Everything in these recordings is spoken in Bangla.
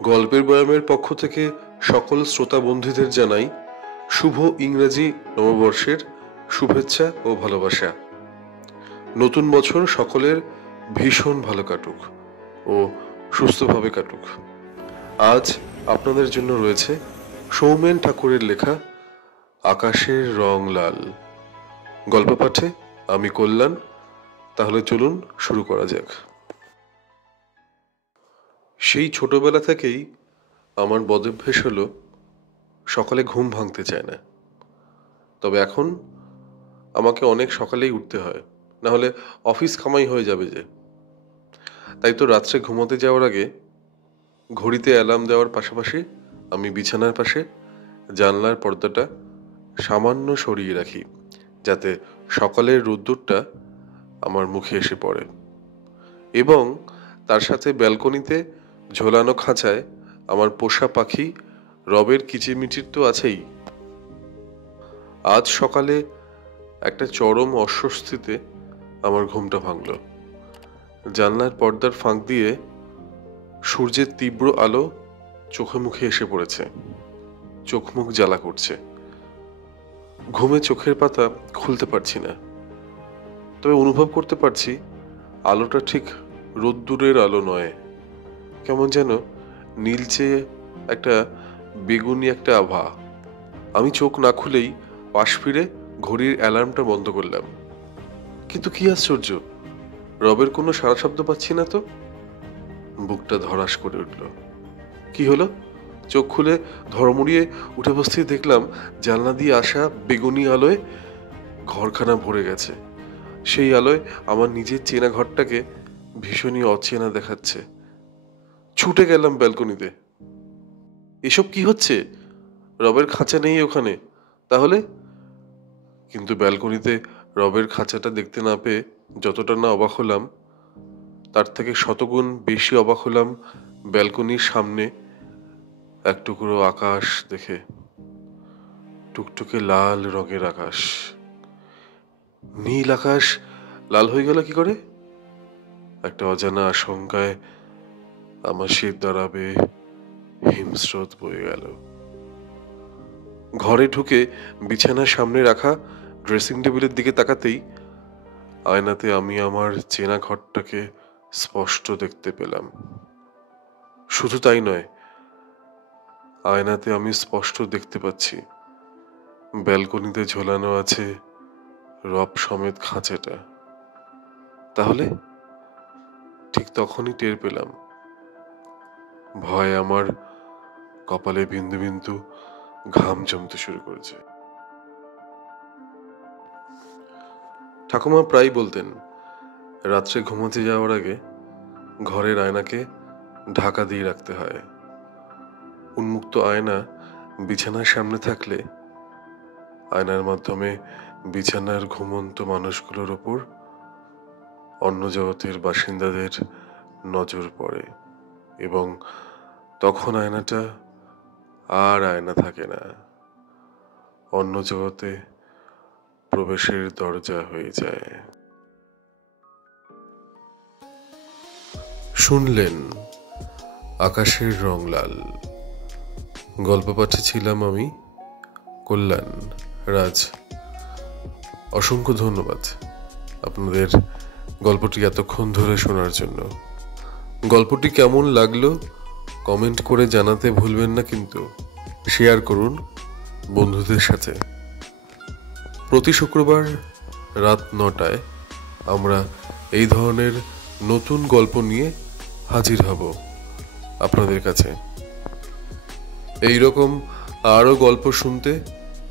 গল্পের বয়ামের পক্ষ থেকে সকল শ্রোতা বন্ধুদের জানাই শুভ ইংরেজি নববর্ষের শুভেচ্ছা ও ভালোবাসা। নতুন বছর সকলের ভীষণ ভালো কাটুক ও সুস্থভাবে কাটুক। আজ আপনাদের জন্য রয়েছে সৌমেন ঠাকুরের লেখা আকাশের রং লাল। গল্প পাঠে আমি কল্যাণ। তাহলে চলুন শুরু করা যাক। সেই ছোটবেলা থেকেই আমার বদভ্যাস হলো সকালে ঘুম ভাঙতে চায় না। তবে এখন আমাকে অনেক সকালেই উঠতে হয়, না হলে অফিস কামাই হয়ে যাবে যে। তাই তো রাত্রে ঘুমোতে যাওয়ার আগে ঘড়িতে অ্যালার্ম দেওয়ার পাশাপাশি আমি বিছানার পাশে জানলার পর্দাটা সামান্য সরিয়ে রাখি, যাতে সকালের রোদ্দুরটা আমার মুখে এসে পড়ে। এবং তার সাথে ব্যালকনিতে ঝোলানো খাঁচায় আমার পোষা পাখি রবের কিচিরমিচির তো আছেই। আজ সকালে একটা চরম অস্বস্তিতে আমার ঘুমটা ভাঙল। জানলার পর্দার ফাঁক দিয়ে সূর্যের তীব্র আলো চোখে মুখে এসে পড়েছে, চোখ মুখ জ্বালা করছে। ঘুমে চোখের পাতা খুলতে পারছি না, তবে অনুভব করতে পারছি আলোটা ঠিক রোদ্দুরের আলো নয়, কেমন যেন নীলচে একটা বেগুনি একটা আভা। আমি চোখ না খুলেই পাশ ফিরে ঘড়ির অ্যালার্মটা বন্ধ করলাম। কিন্তু কি আশ্চর্য, রবের কোনো সাড়া শব্দ পাচ্ছি না তো। বুকটা ধড়াস করে উঠল। কি হলো? চোখ খুলে ধড়মড়িয়ে উঠে বসতে দেখলাম জানলা দিয়ে আসা বেগুনি আলোয় ঘরখানা ভরে গেছে। সেই আলোয় আমার নিজের চেনা ঘরটাকে ভীষণই অচেনা দেখাচ্ছে। ছুটে গেলাম ব্যালকনিতে। এসব কি হচ্ছে? রবের খাঁচা নেই ওখানে, তাহলে? কিন্তু ব্যালকনিতে রবের খাঁচাটা দেখতে না পেয়ে যতটা না অবাক হলাম, তার থেকে শতগুণ বেশি অবাক হলাম ব্যালকনির সামনে এক টুকরো আকাশ দেখে। টুকটুকে লাল রঙের আকাশ। নীল আকাশ লাল হয়ে গেল কি করে? একটা অজানা আশঙ্কায় আমার শীত দাঁড়াবে হিমস্রোত বয়ে গেল। ঘরে ঢুকে বিছানার সামনে রাখা ড্রেসিং টেবিলের দিকে তাকাতেই আয়নাতে আমি আমার চেনা ঘরটাকে স্পষ্ট দেখতে পেলাম। শুধু তাই নয়, আয়নাতে আমি স্পষ্ট দেখতে পাচ্ছি ব্যালকনিতে ঝোলানো আছে রব সমেত খাঁচাটা। তাহলে ঠিক তখনই টের পেলাম ভয় আমার কপালে বিন্দু বিন্দু ঘাম জমতে শুরু করেছে। ঠাকুমা প্রায় বলতেন রাত্রে ঘুমোতে যাওয়ার আগে ঘরের আয়নাকে ঢাকা দিয়ে রাখতে হয়। উন্মুক্ত আয়না বিছানার সামনে থাকলে আয়নার মাধ্যমে বিছানার ঘুমন্ত মানুষগুলোর ওপর অন্য জগতের বাসিন্দাদের নজর পড়ে এবং তখন আয়নাটা আর আয়না থাকে না, অন্য জগতে প্রবেশের দরজা হয়ে যায়। শুনলেন আকাশের রং লাল। গল্প পাঠে ছিলাম আমি কল্যাণ রাজ। অসংখ্য ধন্যবাদ আপনাদের গল্পটি এতক্ষণ ধরে শোনার জন্য। গল্পটি কেমন লাগলো কমেন্ট করে জানাতে ভুলবেন না, কিন্তু শেয়ার করুন বন্ধুদের সাথে। প্রতি শুক্রবার রাত 9টায় আমরা এই ধরনের নতুন গল্প নিয়ে হাজির হব আপনাদের কাছে। এই রকম আরও গল্প শুনতে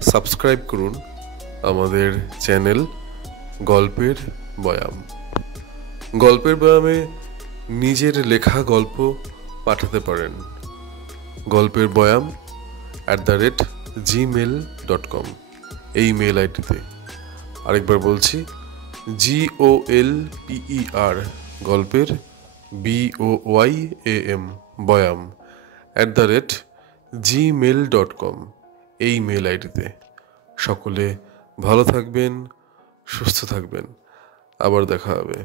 সাবস্ক্রাইব করুন আমাদের চ্যানেল গল্পের বয়াম। গল্পের বয়ামে নিজের লেখা গল্প পাঠাতে পারেন গল্পের বয়াম @gmail.com এই মেল আইডিতে। আরেকবার বলছি, GOLPER গল্পের BOYAM বয়াম @gmail.com এই মেল আইডিতে। সকলে ভালো থাকবেন, সুস্থ থাকবেন। আবার দেখা হবে।